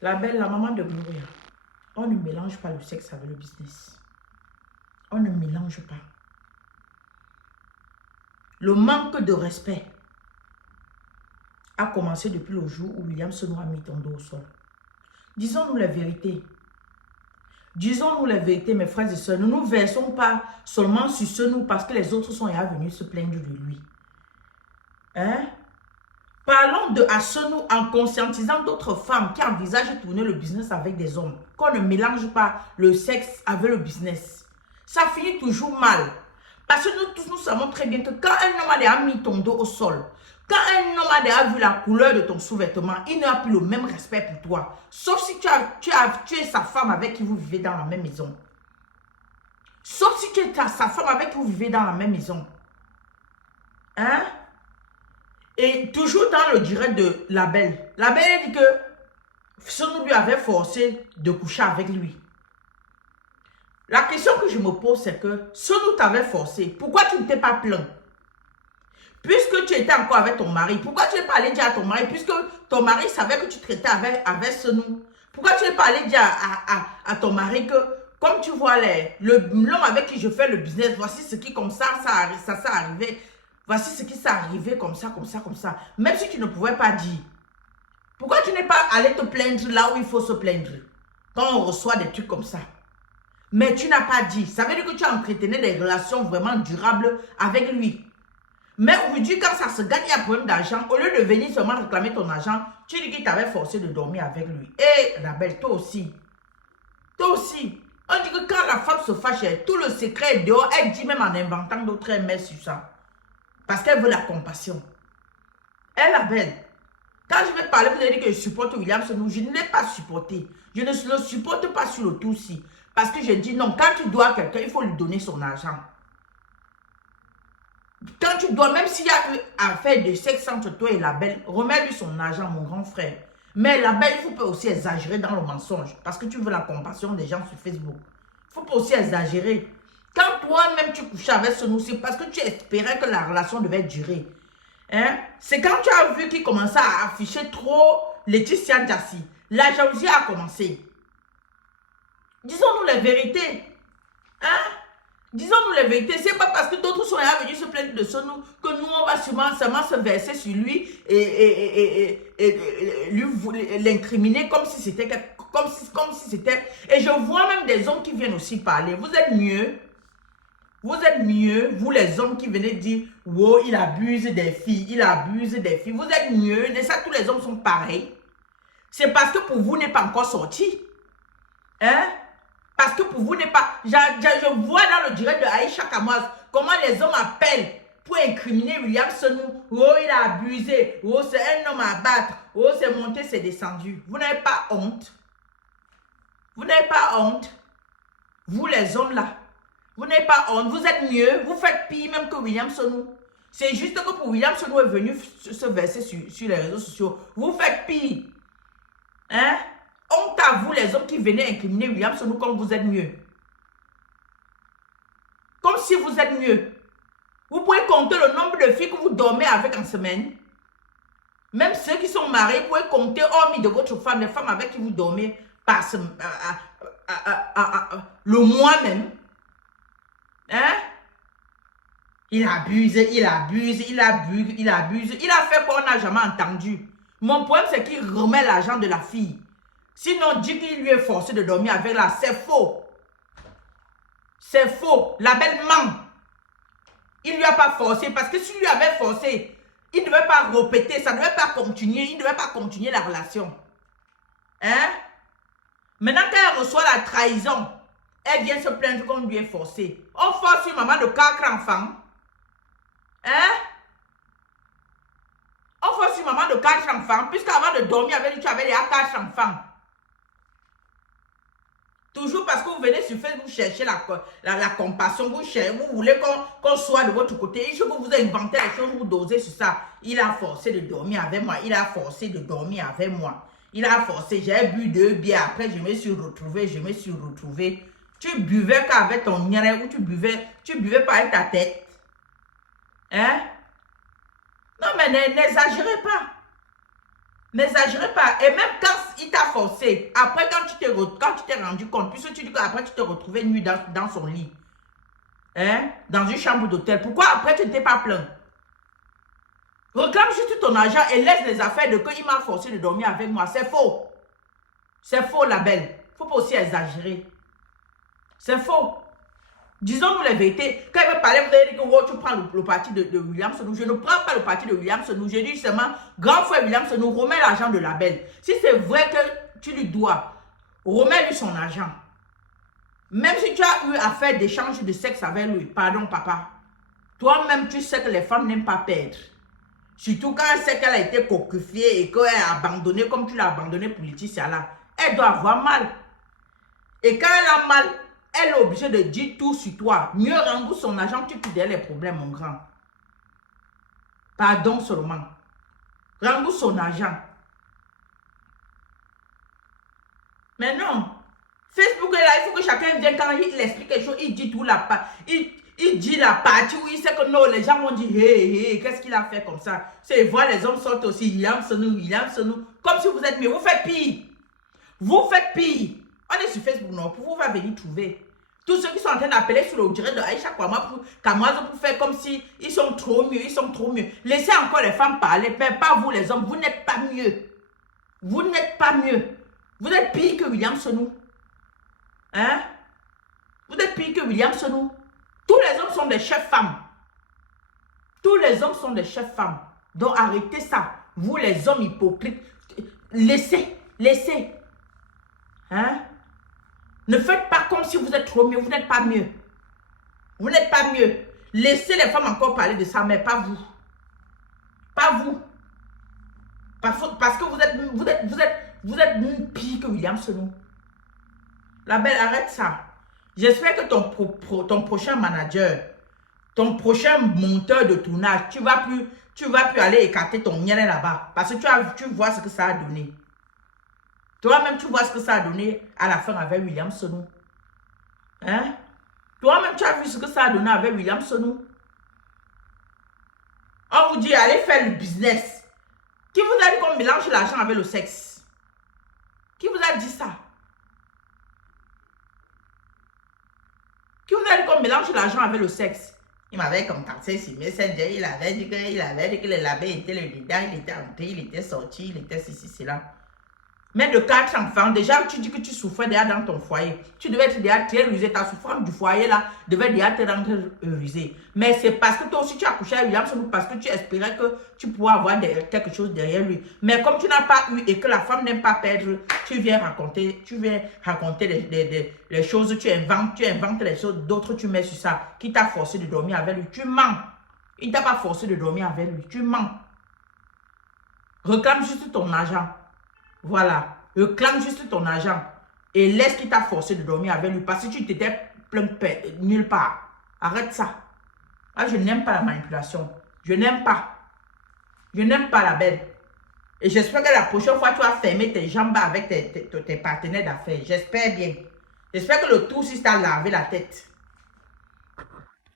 La belle, la maman de Gloria, on ne mélange pas le sexe avec le business. On ne mélange pas. Le manque de respect a commencé depuis le jour où William Senour a mis ton dos au sol. Disons-nous la vérité. Disons-nous la vérité, mes frères et sœurs. Ne nous versons pas seulement sur Senour parce que les autres sont venus se plaindre de lui. Hein? Parlons de Senour en conscientisant d'autres femmes qui envisagent de tourner le business avec des hommes. Qu'on ne mélange pas le sexe avec le business. Ça finit toujours mal. Parce que nous tous, nous savons très bien que quand un homme a déjà mis ton dos au sol, quand un homme a déjà vu la couleur de ton sous-vêtement, il n'a plus le même respect pour toi. Sauf si tu es sa femme avec qui vous vivez dans la même maison. Sauf si tu es sa femme avec qui vous vivez dans la même maison. Hein? Et toujours dans le direct de la belle. La belle dit que Senour lui avait forcé de coucher avec lui. La question que je me pose, c'est que Senour t'avait forcé. Pourquoi tu ne t'es pas plaint? Puisque tu étais encore avec ton mari, pourquoi tu n'es pas allé dire à ton mari, puisque ton mari savait que tu traitais avec Senour, pourquoi tu n'es pas allé dire à ton mari que, comme tu vois, l'homme avec qui je fais le business, voici ce qui, comme ça s'est arrivé. Voici ce qui s'est arrivé, comme ça. Même si tu ne pouvais pas dire. Pourquoi tu n'es pas allé te plaindre là où il faut se plaindre? Quand on reçoit des trucs comme ça. Mais tu n'as pas dit. Ça veut dire que tu as entretenu des relations vraiment durables avec lui. Mais aujourd'hui, quand ça se gagne, il y a un problème d'argent. Au lieu de venir seulement réclamer ton argent, tu dis qu'il t'avait forcé de dormir avec lui. Et la belle, toi aussi. Toi aussi. On dit que quand la femme se fâche, tout le secret est dehors. Elle dit même en inventant d'autres, elle met sur ça. Parce qu'elle veut la compassion. Elle, la belle. Quand je vais parler, vous allez dire que je supporte William Senour. Je ne l'ai pas supporté. Je ne le supporte pas sur le tout-ci. Parce que je dis non, quand tu dois à quelqu'un, il faut lui donner son argent. Quand tu dois, même s'il y a eu affaire de sexe entre toi et la belle, remets-lui son argent, mon grand frère. Mais la belle, il ne faut pas aussi exagérer dans le mensonge. Parce que tu veux la compassion des gens sur Facebook. Il ne faut pas aussi exagérer. Quand toi-même tu couchais avec Senour, c'est parce que tu espérais que la relation devait durer. Hein? C'est quand tu as vu qu'il commençait à afficher trop Laetitia Jassy. La jalousie a commencé. Disons-nous la vérité. Hein? Disons-nous la vérité. C'est pas parce que d'autres sont venus se plaindre de Senour que nous, on va seulement se verser sur lui et lui l'incriminer comme si c'était... Comme si c'était... Et je vois même des hommes qui viennent aussi parler. Vous êtes mieux. Vous êtes mieux, vous les hommes qui venez dire « Wow, il abuse des filles, il abuse des filles. » Vous êtes mieux. Et ça, tous les hommes sont pareils. C'est parce que pour vous n'est pas encore sorti. Hein? Parce que pour vous n'est pas... Je vois dans le direct de Aïcha Kamoaz comment les hommes appellent pour incriminer William Senour. « Oh, il a abusé. Oh, c'est un homme à battre. Oh, c'est monté, c'est descendu. » Vous n'avez pas honte. Vous n'avez pas honte. Vous les hommes là. Vous n'avez pas honte, vous êtes mieux, vous faites pire même que William Senour. C'est juste que pour William Senour est venu se verser sur les réseaux sociaux. Vous faites pire. Hein? Honte à vous les hommes qui venaient incriminer William Senour comme vous êtes mieux. Comme si vous êtes mieux. Vous pouvez compter le nombre de filles que vous dormez avec en semaine. Même ceux qui sont mariés, vous pouvez compter, hormis de votre femme, les femmes avec qui vous dormez par le mois même. Hein? Il abuse. Il a fait quoi on n'a jamais entendu. Mon problème, c'est qu'il remet l'argent de la fille. Sinon, dit qu'il lui est forcé de dormir avec la, c'est faux. C'est faux. La belle ment. Il ne lui a pas forcé parce que s'il lui avait forcé, il ne devait pas répéter, ça ne devait pas continuer, il ne devait pas continuer la relation. Hein? Maintenant qu'elle reçoit la trahison, elle vient se plaindre qu'on lui est forcé. On force une maman de 4 enfants. Hein? On force une maman de 4 enfants, puisqu'avant de dormir avec lui, tu avais déjà 4 enfants. Toujours parce que vous venez sur Facebook chercher la compassion, vous voulez qu'on soit de votre côté. Je vous inventez les choses, vous dosez sur ça. Il a forcé de dormir avec moi. Il a forcé de dormir avec moi. Il a forcé, j'ai bu 2 bières. Après, je me suis retrouvé. Tu buvais qu'avec ton nière ou tu buvais pas avec ta tête. Hein? Non, mais n'exagérez pas. N'exagérez pas. Et même quand il t'a forcé. Après, quand tu t'es rendu compte, puisque tu dis qu'après, tu t'es retrouvé nu dans son lit. Hein? Dans une chambre d'hôtel. Pourquoi après, tu ne t'es pas plaint? Reclame juste ton argent et laisse les affaires de qu'il m'a forcé de dormir avec moi. C'est faux. C'est faux, la belle. Il ne faut pas aussi exagérer. C'est faux. Disons-nous la vérité. Quand il veut parler, vous allez dire que oh, tu prends le parti de William Senou. Je ne prends pas le parti de William Senou. Je dis seulement, grand frère William Senou, remets l'argent de la belle. Si c'est vrai que tu lui dois, remets-lui son argent. Même si tu as eu à faire d'échanges de sexe avec lui, pardon papa, toi-même tu sais que les femmes n'aiment pas perdre. Surtout quand elle sait qu'elle a été coquifiée et qu'elle a abandonné comme tu l'as abandonné pour Laetitia là. Elle doit avoir mal. Et quand elle a mal, elle est obligée de dire tout sur toi. Mieux rembourse son argent, tu te les problèmes, mon grand. Pardon seulement. Rembourse son argent. Mais non. Facebook est là, il faut que chacun vienne quand il explique quelque chose, il dit tout la part. Il dit la partie où il sait que non, les gens vont dire hey, qu'est-ce qu'il a fait comme ça? C'est voir les hommes sortent aussi, William Senou. Comme si vous êtes mieux. Vous faites pire. Vous faites pire. On est sur Facebook, non, pour vous venir trouver. Tous ceux qui sont en train d'appeler sur le direct de Aïcha Kamoise pour faire comme si ils sont trop mieux, Laissez encore les femmes parler, mais pas vous les hommes, vous n'êtes pas mieux. Vous n'êtes pas mieux. Vous êtes pire que William Senou. Hein? Vous êtes pire que William Senou. Tous les hommes sont des chefs femmes. Tous les hommes sont des chefs femmes. Donc arrêtez ça. Vous les hommes hypocrites. Laissez. Hein? Ne faites pas comme si vous êtes trop mieux. Vous n'êtes pas mieux. Vous n'êtes pas mieux. Laissez les femmes encore parler de ça, mais pas vous. Pas vous. Parce que vous êtes pire que William Senou. La belle, arrête ça. J'espère que ton prochain manager, ton prochain monteur de tournage, tu vas plus aller écarter ton mien là-bas. Parce que tu vois ce que ça a donné. Toi-même, tu vois ce que ça a donné à la fin avec William Senou. Hein? Toi-même, tu as vu ce que ça a donné avec William Senou. On vous dit, allez faire le business. Qui vous a dit qu'on mélange l'argent avec le sexe? Qui vous a dit ça? Qui vous a dit qu'on mélange l'argent avec le sexe? Il m'avait contacté sur Messenger, il avait dit que le label était le dedans, il était entré, il était sorti, il était ceci, cela. Mais de 4 enfants, déjà tu dis que tu souffrais déjà dans ton foyer. Tu devais être déjà très rusé, ta souffrance du foyer là devait déjà te rendre rusé. Mais c'est parce que toi aussi tu as couché à William Senou parce que tu espérais que tu pourrais avoir quelque chose derrière lui. Mais comme tu n'as pas eu et que la femme n'aime pas perdre, tu viens raconter les choses, tu inventes les choses, d'autres tu mets sur ça. Qui t'a forcé de dormir avec lui? Tu mens. Il ne t'a pas forcé de dormir avec lui, tu mens. Reclame juste ton argent. Voilà, reclame juste ton argent et laisse qu'il t'a forcé de dormir avec lui parce que tu t'étais plein nulle part. Arrête ça. Ah, je n'aime pas la manipulation. Je n'aime pas. Je n'aime pas la belle. Et j'espère que la prochaine fois, tu vas fermer tes jambes avec tes partenaires d'affaires. J'espère bien. J'espère que le tout, si t'a lavé la tête.